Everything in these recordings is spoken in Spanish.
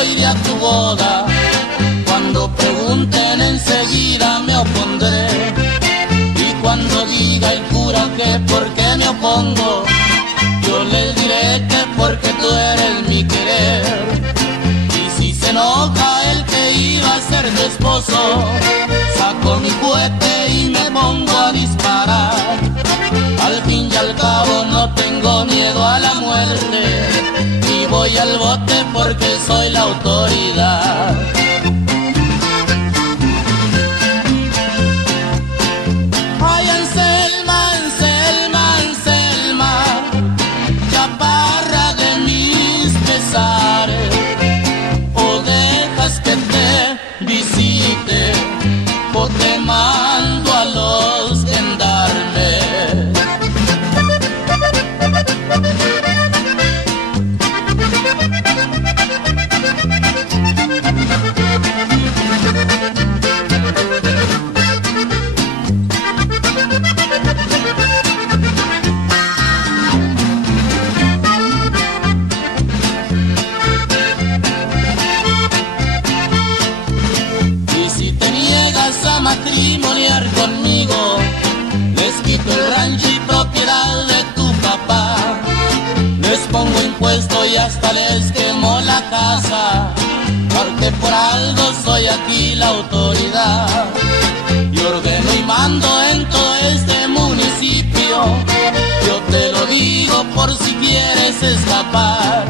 yo iré a tu boda. Cuando pregunten enseguida me opondré, y cuando diga el cura que por qué me opongo, yo les diré que porque tú eres mi querer. Y si se enoja el que iba a ser tu esposo, saco mi cohete y me pongo a disparar. Al fin y al cabo no tengo miedo a la muerte, y voy al bote porque soy la autoridad. Ay, Anselma, Anselma, Anselma, chaparra de mis pesares, o dejas que te visite, o te mando a los gendarmes. A matrimoniar conmigo, les quito el rancho y propiedad de tu papá, les pongo impuesto y hasta les quemo la casa, porque por algo soy aquí la autoridad. Y ordeno y mando en todo este municipio, yo te lo digo por si quieres escapar.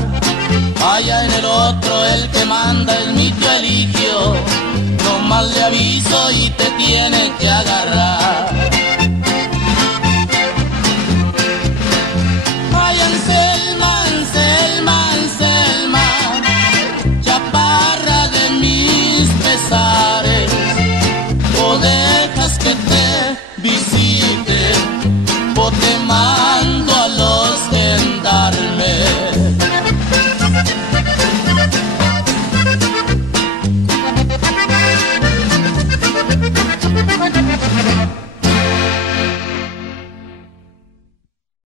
Allá en el otro el que manda es mi tío Eligio, no más le aviso y te tiene que agarrar.